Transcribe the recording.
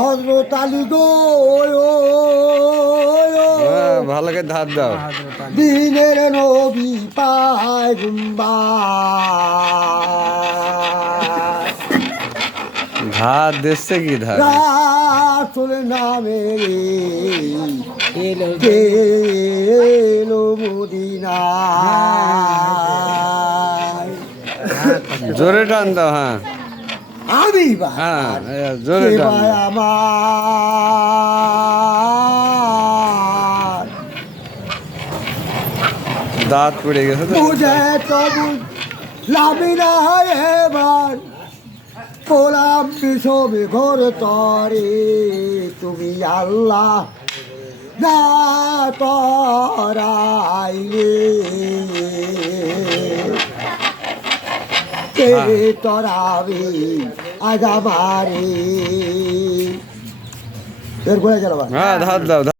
হযরত আলী গো ভালো করে ধার দাও। দিনের নবী পায়গম্বর ধার দিচ্ছে কি ধার? রাসূল নামে এলো মদিনায়। জোরে টান দাও। হ্যাঁ আমি হ্যাঁ জোরে টান দাও। আমার দাঁত পড়ে গেছে তো। বুঝে তো বুঝলামই না এবার গোলাম বিষমে ঘর তরে তুমি আল্লাহ না তরাইলে কে তরাবে আগামারে এর ঘুরে গেল। হ্যাঁ ধার দাও।